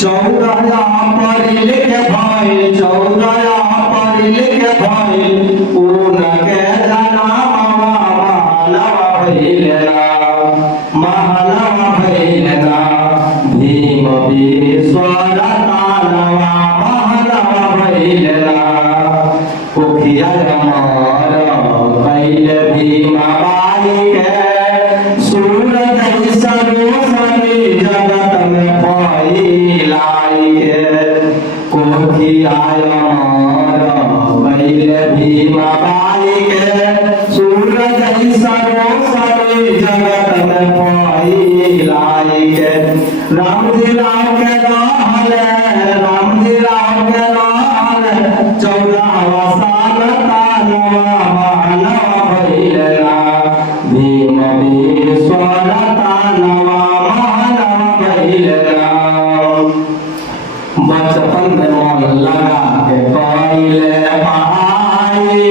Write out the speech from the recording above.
14 अप्रैल के भाई 14 अप्रैल के भाई उनके जन्मवा महानव भैलेना भीम विश्वर दानवा महानव भैलेना उखिया मार कैल भीम बाई के सूरज सरोसनी जगत में फैलाई के कोखिया मार कैल भीम बाई के सूरज सरोसनी जगत में फैलाई के राम जी राम के नाल राम जी राम के नाल 14 साल तानवा मानव भैलेना भीम विश्वर तानवा मानव भैलेना बचपन में मन लगा के कैले पढ़ाई